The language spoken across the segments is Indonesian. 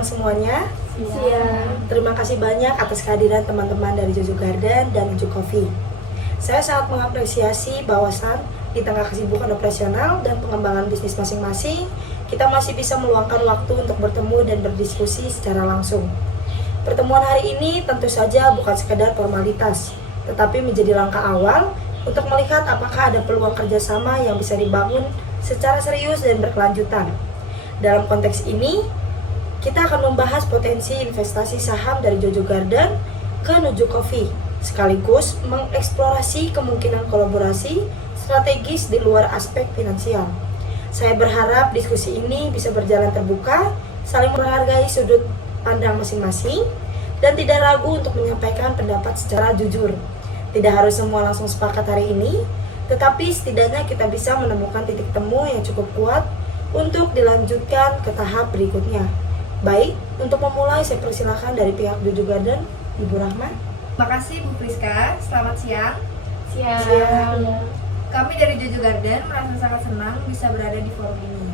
Siang semuanya. Siang. Terima kasih banyak atas kehadiran teman-teman dari Jojo Garden dan Jojo Coffee. Saya sangat mengapresiasi bahwasan di tengah kesibukan operasional dan pengembangan bisnis masing-masing, kita masih bisa meluangkan waktu untuk bertemu dan berdiskusi secara langsung. Pertemuan hari ini tentu saja bukan sekedar formalitas, tetapi menjadi langkah awal untuk melihat apakah ada peluang kerjasama yang bisa dibangun secara serius dan berkelanjutan. Dalam konteks ini, kita akan membahas potensi investasi saham dari Jojo Garden ke Jojo Coffee, sekaligus mengeksplorasi kemungkinan kolaborasi strategis di luar aspek finansial. Saya berharap diskusi ini bisa berjalan terbuka, saling menghargai sudut pandang masing-masing, dan tidak ragu untuk menyampaikan pendapat secara jujur. Tidak harus semua langsung sepakat hari ini, tetapi setidaknya kita bisa menemukan titik temu yang cukup kuat untuk dilanjutkan ke tahap berikutnya. Baik, untuk memulai saya persilahkan dari pihak Jojo Garden, Ibu Rahma. Terima kasih Bu Priska, selamat siang. Siang. Kami dari Jojo Garden merasa sangat senang bisa berada di forum ini.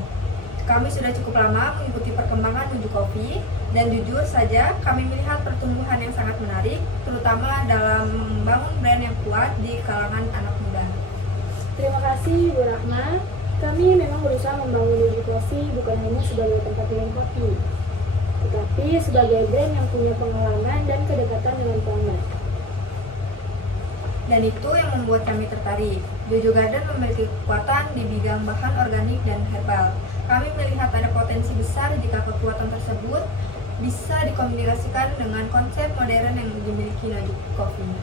Kami sudah cukup lama mengikuti perkembangan Jojo Coffee, dan jujur saja kami melihat pertumbuhan yang sangat menarik, terutama dalam membangun brand yang kuat di kalangan anak muda. Terima kasih Bu Rahma. Kami memang berusaha membangun Jojo Coffee bukan hanya sebagai tempat minum kopi, tetapi sebagai brand yang punya pengalaman dan kedekatan dengan pelanggan. Dan itu yang membuat kami tertarik. Jojo Garden memiliki kekuatan di bidang bahan organik dan herbal. Kami melihat ada potensi besar jika kekuatan tersebut bisa dikombinasikan dengan konsep modern yang dimiliki Jojo Coffee.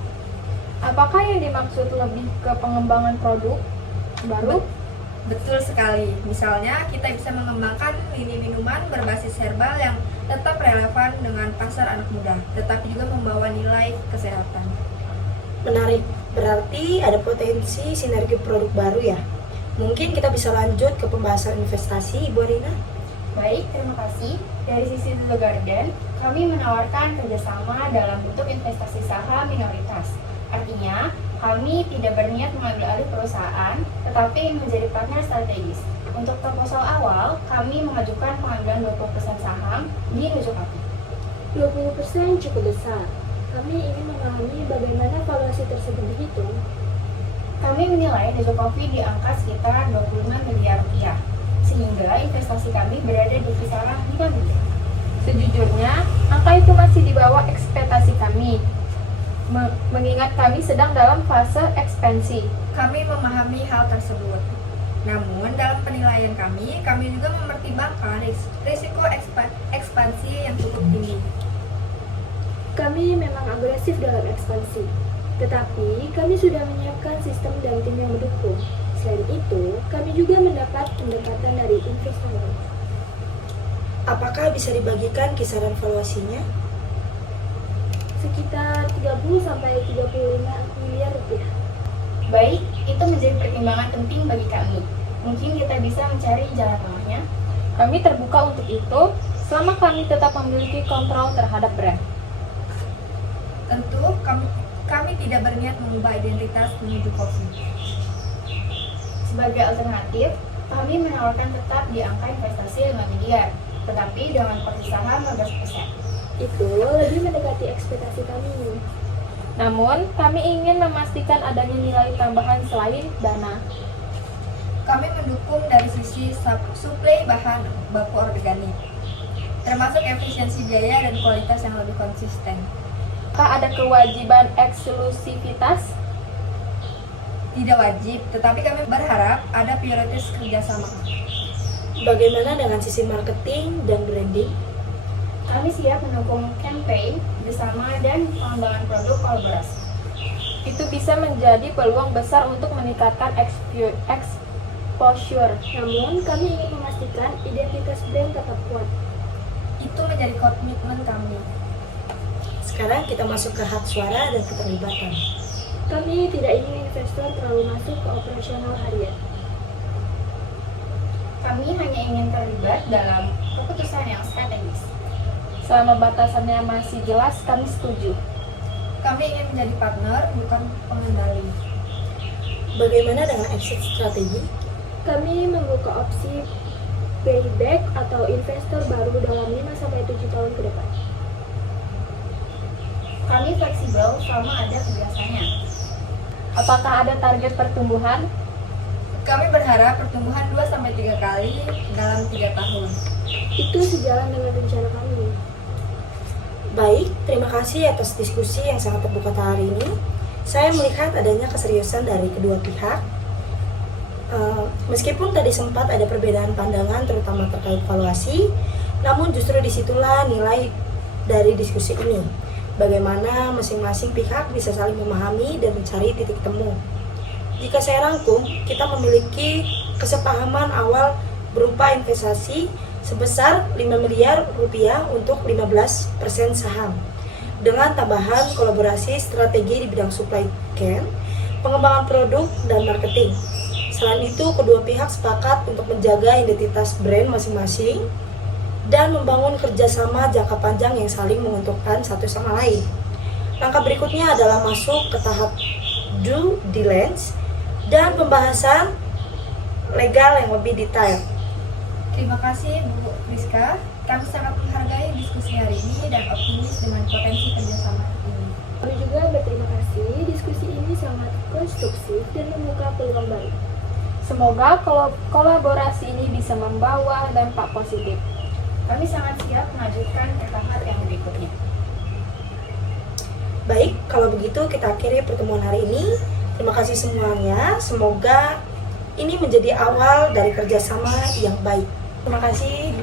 Apakah yang dimaksud lebih ke pengembangan produk baru? Betul sekali. Misalnya, kita bisa mengembangkan lini minuman berbasis herbal yang tetap relevan dengan pasar anak muda, tetapi juga membawa nilai kesehatan. Menarik, berarti ada potensi sinergi produk baru ya. Mungkin kita bisa lanjut ke pembahasan investasi, Ibu Rina. Baik, terima kasih. Dari sisi Jojo Garden, kami menawarkan kerjasama dalam bentuk investasi saham minoritas. Artinya, kami tidak berniat mengambil alih perusahaan, tetapi menjadi partner strategis. Untuk proposal awal, kami mengajukan pengambilan 20% saham di Jojo Coffee. 20% cukup besar. Kami ingin memahami bagaimana valuasi tersebut dihitung. Kami menilai Jojo Coffee di angka sekitar 25 miliar rupiah, sehingga investasi kami berada di kisaran 5 miliar. Sejujurnya, angka itu masih di bawah ekspektasi kami, mengingat kami sedang dalam fase ekspansi. Kami memahami hal tersebut. Namun, dalam penilaian kami juga mempertimbangkan risiko ekspansi yang cukup tinggi. Kami memang agresif dalam ekspansi, tetapi kami sudah menyiapkan sistem dan tim yang mendukung. Selain itu, kami juga mendapat pendekatan dari investor. Apakah bisa dibagikan kisaran valuasinya? Sekitar 30-35 miliar rupiah. Baik, itu menjadi pertimbangan penting bagi kami. Mungkin kita bisa mencari jalan tengahnya. Kami terbuka untuk itu, selama kami tetap memiliki kontrol terhadap brand. Tentu, kami tidak berniat mengubah identitas Jojo Coffee. Sebagai alternatif, kami menawarkan tetap di angka investasi 5 miliar, tetapi dengan porsi saham 15%. Itu lebih mendekati ekspektasi kami. Namun, kami ingin memastikan adanya nilai tambahan selain dana. Kami mendukung dari sisi suplai bahan baku organik, termasuk efisiensi biaya dan kualitas yang lebih konsisten. Apakah ada kewajiban eksklusivitas? Tidak wajib, tetapi kami berharap ada prioritas kerjasama. Bagaimana dengan sisi marketing dan branding? Kami siap mendukung campaign bersama dan pengembangan produk kolaborasi. Itu bisa menjadi peluang besar untuk meningkatkan exposure. Namun, kami ingin memastikan identitas brand tetap kuat. Itu menjadi komitmen kami. Sekarang kita masuk ke hak suara dan keterlibatan. Kami tidak ingin investor terlalu masuk ke operasional harian. Kami hanya ingin terlibat dalam keputusan yang strategis. Selama batasannya masih jelas, kami setuju. Kami ingin menjadi partner, bukan pengendali. Bagaimana dengan exit strategi? Kami membuka opsi buyback atau investor baru dalam 5-7 tahun ke depan? Kami fleksibel selama ada kejelasannya. Apakah ada target pertumbuhan? Kami berharap pertumbuhan 2-3 kali dalam 3 tahun. Itu sejalan dengan rencana kami. Baik, terima kasih atas diskusi yang sangat terbuka hari ini. Saya melihat adanya keseriusan dari kedua pihak. Meskipun tadi sempat ada perbedaan pandangan terutama terkait valuasi, namun justru disitulah nilai dari diskusi ini. Bagaimana masing-masing pihak bisa saling memahami dan mencari titik temu. Jika saya rangkum, kita memiliki kesepahaman awal berupa investasi sebesar 5 miliar rupiah untuk 15% saham. Dengan tambahan kolaborasi strategi di bidang supply chain, pengembangan produk, dan marketing. Selain itu, kedua pihak sepakat untuk menjaga identitas brand masing-masing dan membangun kerjasama jangka panjang yang saling menguntungkan satu sama lain. Langkah berikutnya adalah masuk ke tahap due diligence dan pembahasan legal yang lebih detail. Terima kasih Bu Rizka. Kami sangat menghargai diskusi hari ini dan optimis dengan potensi kerjasama ini. Kami juga berterima kasih, diskusi ini sangat konstruktif dan membuka peluang baru. Semoga kolaborasi ini bisa membawa dampak positif. Kami sangat siap melanjutkan ke tahap yang berikutnya. Baik, kalau begitu kita akhiri pertemuan hari ini. Terima kasih semuanya. Semoga ini menjadi awal dari kerjasama yang baik. Terima kasih.